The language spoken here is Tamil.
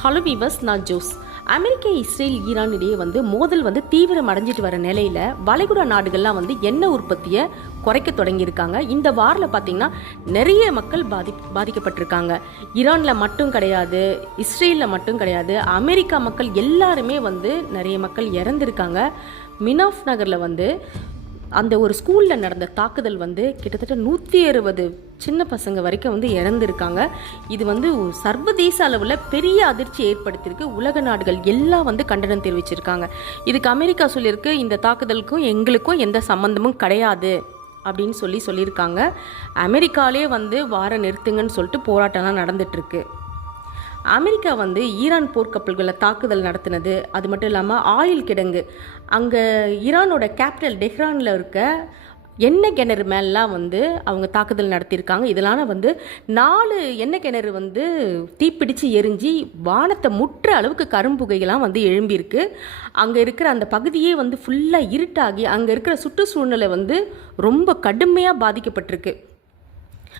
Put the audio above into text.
ஹலோ வீவர்ஸ், நான் ஜோஸ். அமெரிக்கா, இஸ்ரேல், ஈரான் இடையே மோதல் தீவிரம் அடைஞ்சிட்டு வர நிலையில் வளைகுடா நாடுகள்லாம் எண்ணெய் உற்பத்தியை குறைக்க தொடங்கியிருக்காங்க. இந்த வாரில் பார்த்திங்கன்னா நிறைய மக்கள் பாதிக்கப்பட்டிருக்காங்க. ஈரானில் மட்டும் கிடையாது, இஸ்ரேலில் மட்டும் கிடையாது, அமெரிக்கா மக்கள் எல்லாருமே நிறைய மக்கள் இறந்துருக்காங்க. மினாஃப் நகரில் அந்த ஒரு ஸ்கூலில் நடந்த தாக்குதல் கிட்டத்தட்ட 160 சின்ன பசங்க வரைக்கும் இறந்துருக்காங்க. இது சர்வதேச அளவில் பெரிய அதிர்ச்சி ஏற்படுத்தியிருக்கு. உலக நாடுகள் எல்லாம் கண்டனம் தெரிவிச்சிருக்காங்க. இதுக்கு அமெரிக்கா சொல்லியிருக்கு, இந்த தாக்குதலுக்கும் எங்களுக்கும் எந்த சம்மந்தமும் கிடையாது அப்படின்னு சொல்லியிருக்காங்க. அமெரிக்காலே வார நிறுத்துங்கன்னு சொல்லிட்டு போராட்டம்லாம் நடந்துட்டுருக்கு. அமெரிக்கா ஈரான் போர்க்கப்பல்களை தாக்குதல் நடத்தினது, அது மட்டும் இல்லாமல் ஆயில் கிடங்கு, அங்கே ஈரானோட கேபிட்டல் டெஹ்ரானில் இருக்க எண்ணெய் கிணறு மேலாம் அவங்க தாக்குதல் நடத்தியிருக்காங்க. இதனால் 4 எண்ணெய் கிணறு தீப்பிடித்து எரிஞ்சு வானத்தை முற்ற அளவுக்கு கரும்புகைகள்லாம் எழும்பியிருக்கு. அங்கே இருக்கிற அந்த பகுதியே ஃபுல்லாக இருட்டாகி அங்கே இருக்கிற சுற்றுச்சூழ்நிலை ரொம்ப கடுமையாக பாதிக்கப்பட்டிருக்கு.